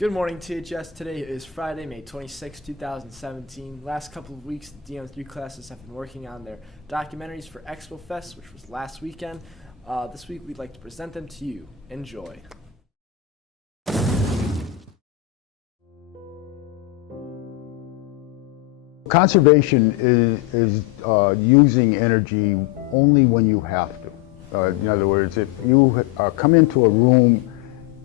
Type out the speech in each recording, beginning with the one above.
Good morning, THS. Today is Friday, May 26, 2017. Last couple of weeks, the DM3 classes have been working on their documentaries for Expo Fest, which was last weekend. This week, we'd like to present them to you. Enjoy. Conservation is using energy only when you have to. In other words, if you come into a room,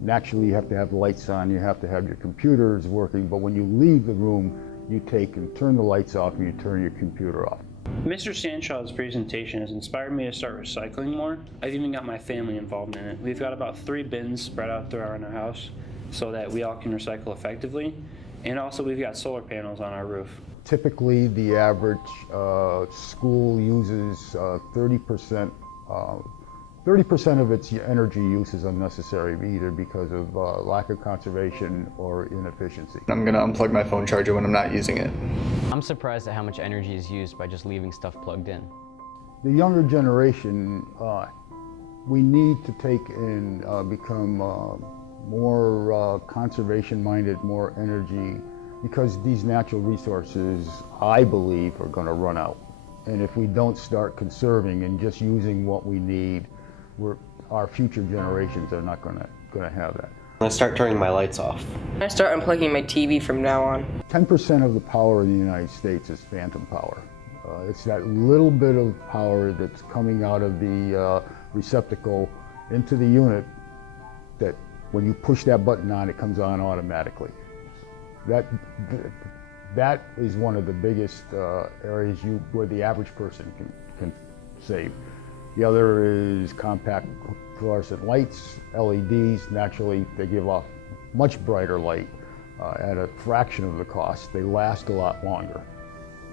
naturally you have to have lights on, you have to have your computers working, but when you leave the room, you take and turn the lights off and you turn your computer off. Mr. Sanshaw's presentation has inspired me to start recycling more. I've even got my family involved in it. We've got about 3 bins spread out throughout our house so that we all can recycle effectively. And also we've got solar panels on our roof. Typically, the average school uses 30% of its energy use is unnecessary, either because of lack of conservation or inefficiency. I'm going to unplug my phone charger when I'm not using it. I'm surprised at how much energy is used by just leaving stuff plugged in. The younger generation, we need to take and become more conservation-minded, more energy, because these natural resources, I believe, are going to run out. And if we don't start conserving and just using what we need, our future generations are not going to have that. I'm going to start turning my lights off. I start unplugging my TV from now on. 10% of the power in the United States is phantom power. It's that little bit of power that's coming out of the receptacle into the unit that when you push that button on, it comes on automatically. That is one of the biggest areas where the average person can save. The other is compact fluorescent lights, LEDs. Naturally, they give off much brighter light at a fraction of the cost. They last a lot longer.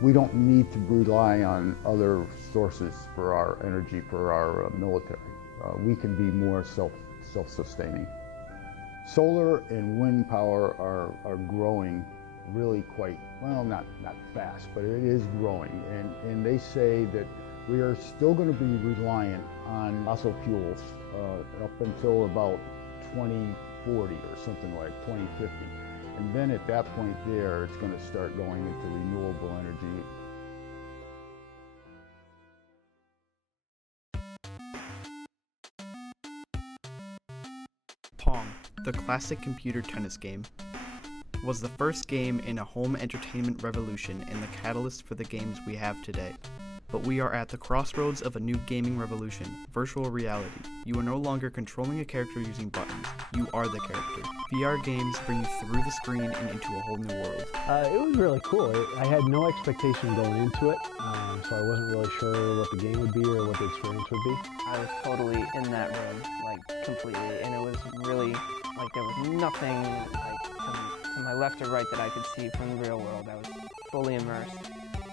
We don't need to rely on other sources for our energy, for our military. We can be more self-sustaining. Solar and wind power are growing really quite, well, not fast, but it is growing. And they say that we are still going to be reliant on fossil fuels up until about 2040 or something like 2050. And then at that point there, it's going to start going into renewable energy. Pong, the classic computer tennis game, was the first game in a home entertainment revolution and the catalyst for the games we have today. But we are at the crossroads of a new gaming revolution, virtual reality. You are no longer controlling a character using buttons. You are the character. VR games bring you through the screen and into a whole new world. It was really cool. I had no expectation going into it, so I wasn't really sure what the game would be or what the experience would be. I was totally in that room, like completely, and it was really, like there was nothing like to my left or right that I could see from the real world. I was fully immersed.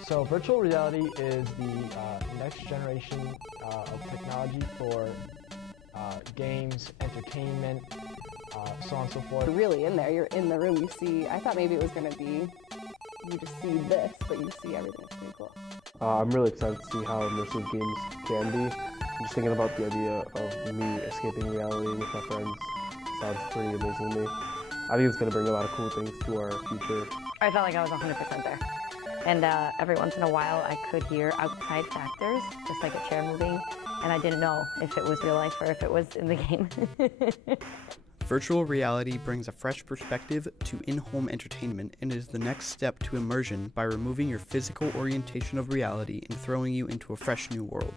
So virtual reality is the next generation of technology for games, entertainment, so on and so forth. You're really in there. You're in the room. You see, I thought maybe it was going to be, you just see this, but you see everything. It's pretty cool. I'm really excited to see how immersive games can be. I'm just thinking about the idea of me escaping reality with my friends. Sounds pretty amazing to me. I think it's going to bring a lot of cool things to our future. I felt like I was 100% there. And every once in a while I could hear outside factors, just like a chair moving, and I didn't know if it was real life or if it was in the game. Virtual reality brings a fresh perspective to in-home entertainment and is the next step to immersion by removing your physical orientation of reality and throwing you into a fresh new world.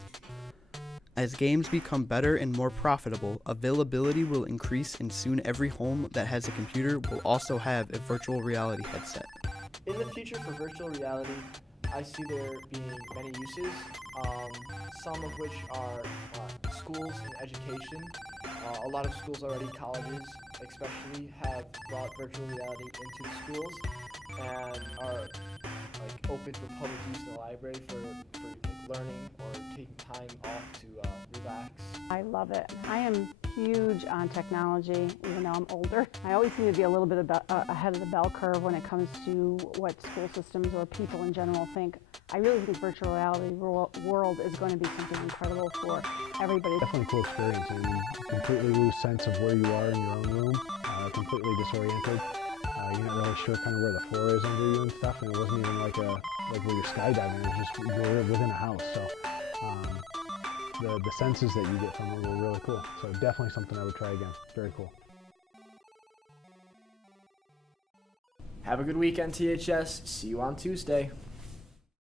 As games become better and more profitable, availability will increase, and soon every home that has a computer will also have a virtual reality headset. In the future for virtual reality, I see there being many uses, some of which are schools and education. A lot of schools already, colleges especially, have brought virtual reality into the schools and are like open for public use in the library for like, learning or taking time off to relax. I love it. I am huge on technology, even though I'm older. I always seem to be a little bit ahead of the bell curve when it comes to what school systems or people in general think. I really think virtual reality world is going to be something incredible for everybody. Definitely a cool experience, and you completely lose sense of where you are in your own room, completely disoriented. You're not really sure kind of where the floor is under you and stuff, and it wasn't even like where you're skydiving. It was just you were within a house. So the senses that you get from it were really cool. So definitely something I would try again. Very cool. Have a good weekend, THS. See you on Tuesday.